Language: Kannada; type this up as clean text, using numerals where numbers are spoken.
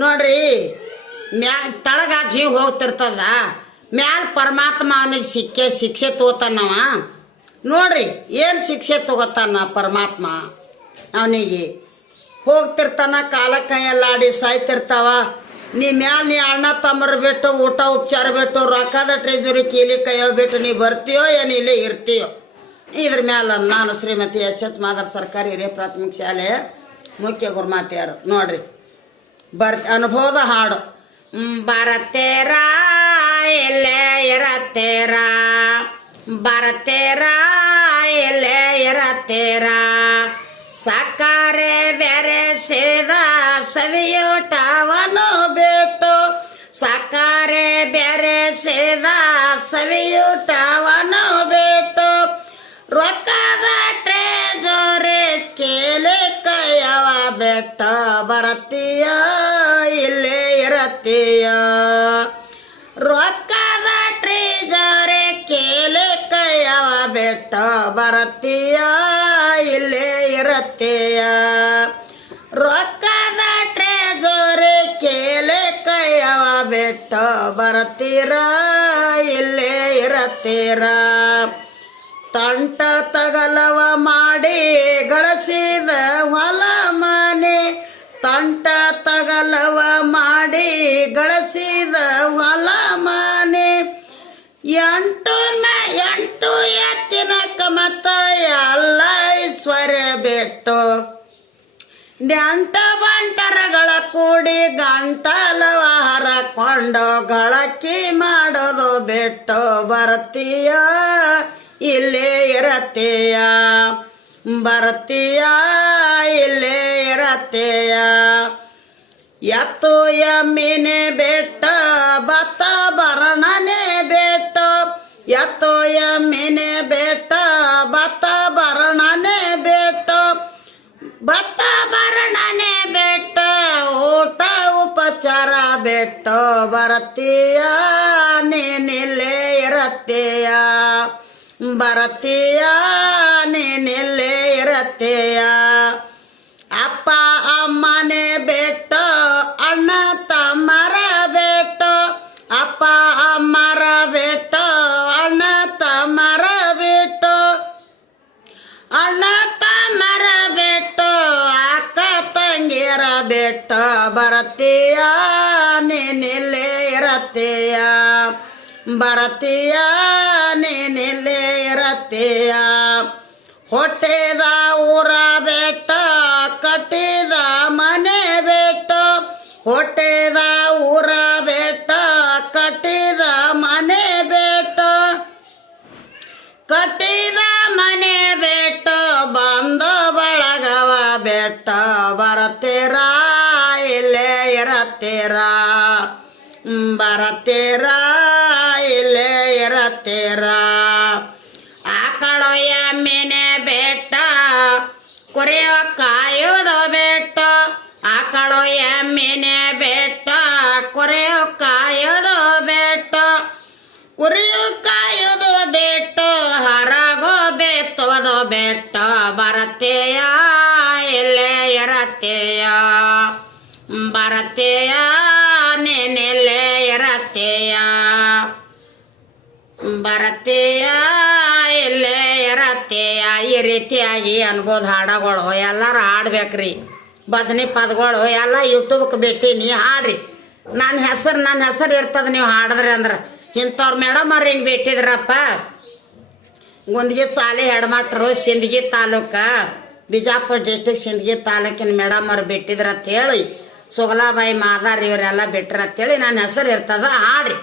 ನೋಡ್ರಿ ತಳಗ ಜೀವ ಹೋಗ್ತಿರ್ತದ, ಮ್ಯಾಲ ಪರಮಾತ್ಮ ಅವನಿಗೆ ಶಿಕ್ಷೆ ತಗೋತಾನವ. ನೋಡ್ರಿ ಏನು ಶಿಕ್ಷೆ ತಗೋತಾನ ಪರಮಾತ್ಮ ಅವನಿಗೆ. ಹೋಗ್ತಿರ್ತಾನ, ಕಾಲ ಕೈಯಲ್ಲಾಡಿ ಸಾಯ್ತಿರ್ತಾವ. ನೀ ಮ್ಯಾಲ ನೀ ಅಣ್ಣ ತಮ್ಮರು ಬಿಟ್ಟು ಊಟ ಉಪಚಾರ ಬಿಟ್ಟು ರೊಕ್ಕದ ಟ್ರೆಜರಿ ಕೀಲಿ ಕೈಯೋ ಬಿಟ್ಟು ನೀ ಬರ್ತೀಯೋ ಏನು ಇಲ್ಲೇ ಇರ್ತೀಯೋ. ಇದ್ರ ಮ್ಯಾಲ ನಾನು ಶ್ರೀಮತಿ ಎಸ್ ಮಾದರ್ ಸರ್ಕಾರಿ ಹಿರಿಯ ಪ್ರಾಥಮಿಕ ಶಾಲೆಯ ಮುಖ್ಯ ಗುರುಮಾತೆಯರು. ನೋಡ್ರಿ ಅನುಭವದ ಹಾಡು. ಬರತೇರ ಎಲ್ಲೇ ಇರತ್ತೇರ, ಬರತೇರ ಎಲ್ಲೇ ಇರತ್ತೇರ, ಸಕ್ಕರೆ ಬೇರೆ ಸೇದ ಸವಿಯೂಟವನು ಬಿಟ್ಟು, ಸಕ್ಕರೆ ಬೇರೆ ಸೇದ ಸವಿಯೂಟವನು ಬಿಟ್ಟು, ರೊಕ್ಕದ ಟ್ರೆಜರಿ ಕೇಳಿ ಕೈಯವ ಬೆಟ್ಟ, ಬರತ್ತೀಯ ಇಲ್ಲೇ ಇರತ್ತೀಯ. ರೊಕ್ಕದ ಟ್ರೆಜರಿ ಕೇಳಿ ಕೈಯವ ಬೆಟ್ಟ, ಬರತ್ತೀಯ ಇಲ್ಲೇ ಇರತ್ತೀಯ. ರೊಕ್ಕದ ಟ್ರೆಜರಿ ಕೇಳಿ ಕೈಯವ ಬೆಟ್ಟ, ಬರತ್ತೀರ ಇಲ್ಲೇ ಇರತ್ತೀರ. ತಂಟ ತಗಲವ ಮಾಡಿ ಗಳಿಸಿದ ಹೊಲ ಮನೆ, ತಂಟ ತಗಲವ ಮಾಡಿ ಗಳಿಸಿದ ಹೊಲ ಮನೆ, ಎಂಟು ಎತ್ತಿನ ಕಮತ ಎಲ್ಲ ಐಶ್ವರ್ಯ ಬಿಟ್ಟು, ನೆಂಟ ಬಂಟರಗಳ ಕೂಡಿ ಗಂಟಲವ ಹರಕೊಂಡು ಗಳಕ್ಕಿ ಮಾಡೋದು ಬಿಟ್ಟು, ಬರತ್ತೀಯ ಇಲ್ಲೇ ಇರತ್ತೀಯ, ಬರತ್ತೀಯ ಇಲ್ಲೇ ಇರತ್ತೀಯ. ಎತ್ತು ಎಮ್ಮಿನೇ ಬೆಟ್ಟ ಭತ್ತ ಬರಣನೆ ಬೆಟ್ಟ, ಎತ್ತು ಎಮ್ಮಿನೇ ಬೆಟ್ಟ ಭತ್ತ ಬರಣನೆ ಬೆಟ್ಟ, ಭತ್ತ ಬರಣನೆ ಬೆಟ್ಟ ಊಟ ಉಪಚಾರ ಬೆಟ್ಟ, ಬರತ್ತೀಯ ನೀನಿಲ್ಲೇ ಇರತ್ತೀಯ, ಬರತ್ತೀಯ ನೀನಿಲ್ಲೇ ಇರತ್ತೀಯ. ಅಪ್ಪ ಅಮ್ಮನೆ ಬೆಟ್ಟ ಅಣ್ಣ ತಮ್ಮರ ಬೆಟ್ಟ, ಅಪ್ಪ ಅಮ್ಮರ ಬೆಟ್ಟ ಅಣ್ಣ ತಮ್ಮರ ಬೆಟ್ಟ, ಅಣ್ಣ ತಮ್ಮರ ಬೆಟ್ಟ ಅಕ್ಕ ತಂಗಿಯರ ಬೆಟ್ಟ, ಬರತ್ತೀಯ ನೀನಿಲ್ಲೇ ಇರತ್ತೀಯ, ಬರತ್ತೀಯ ನೀನಿಲ್ಲೇ ಇರತ್ತೀಯ. ಹೊಟ್ಟೆದ ಊರ ಬೆಟ್ಟ ಕಟ್ಟಿದ ಮನೆ ಬೆಟ್ಟ, ಹೊಟ್ಟೆದ ಊರ ಬೆಟ್ಟ ಕಟ್ಟಿದ ಮನೆ ಬೆಟ್ಟ, ಕಟ್ಟಿದ ಮನೆ ಬೆಟ್ಟ ಬಂದ ಬಳಗವ ಬೆಟ್ಟ, ಬರತ್ತೀರ ಇಲ್ಲೇ ಇರತ್ತೀರ, ಬರತ್ತೀರ ಇಲ್ಲೇ ಇರತ್ತೀರ. ಆಕಳು ಎಮ್ಮಿನೆ ಬೆಟ್ಟ ಕುರಿಯೋ ಕಾಯೋದು ಬೆಟ್ಟ, ಆಕಳು ಎಮ್ಮಿನೆ ಬೆಟ್ಟ ಕುರಿಯೋ ಕಾಯೋದು ಬೆಟ್ಟ, ಕುರಿಯು ಕಾಯೋದು ಬೆಟ್ಟ ಹರಗೋ ಬೆತ್ತೋದು ಬೆಟ್ಟ, ಬರತ್ತೀಯ ಇಲ್ಲೇ ಇರತ್ತೀಯ, ಬರತ್ತೀಯ ನೀನಿಲ್ಲೇ ಇರತ್ತೀಯ, ಬರತ್ತೀಯ ಇಲ್ಲೇ ಇರತ್ತೀಯ. ಈ ರೀತಿಯಾಗಿ ಅನ್ಬೋದು ಹಾಡಗಳು ಎಲ್ಲರೂ ಹಾಡ್ಬೇಕ್ರಿ. ಭಜನೆ ಪದಗಳು ಎಲ್ಲ ಯೂಟ್ಯೂಬ್ಗೆ ಬಿಟ್ಟೀನಿ, ಹಾಡ್ರಿ. ನನ್ನ ಹೆಸರು ಇರ್ತದೆ ನೀವು ಹಾಡಿದ್ರಿ ಅಂದ್ರೆ. ಇಂಥವ್ರು ಮೇಡಮ್ ಅವ್ರು ಹಿಂಗೆ ಬಿಟ್ಟಿದ್ರಪ್ಪ, ಗುಂದಗಿ ಸಾಲಿ ಹೆಡ್ಮಾಟ್ರು ಸಿಂದಗಿ ತಾಲೂಕ ಬಿಜಾಪುರ ಡಿಸ್ಟಿಕ್ ಸಿಂದಗಿ ತಾಲೂಕಿನ ಮೇಡಮ್ ಅವ್ರು ಬಿಟ್ಟಿದ್ರ ಅಂತೇಳಿ, ಸುಗಲಾಬಾಯಿ ಮಾದಾರ್ ಇವರೆಲ್ಲ ಬಿಟ್ರ ಅಂತೇಳಿ ನನ್ನ ಹೆಸರು ಇರ್ತದ, ಹಾಡ್ರಿ.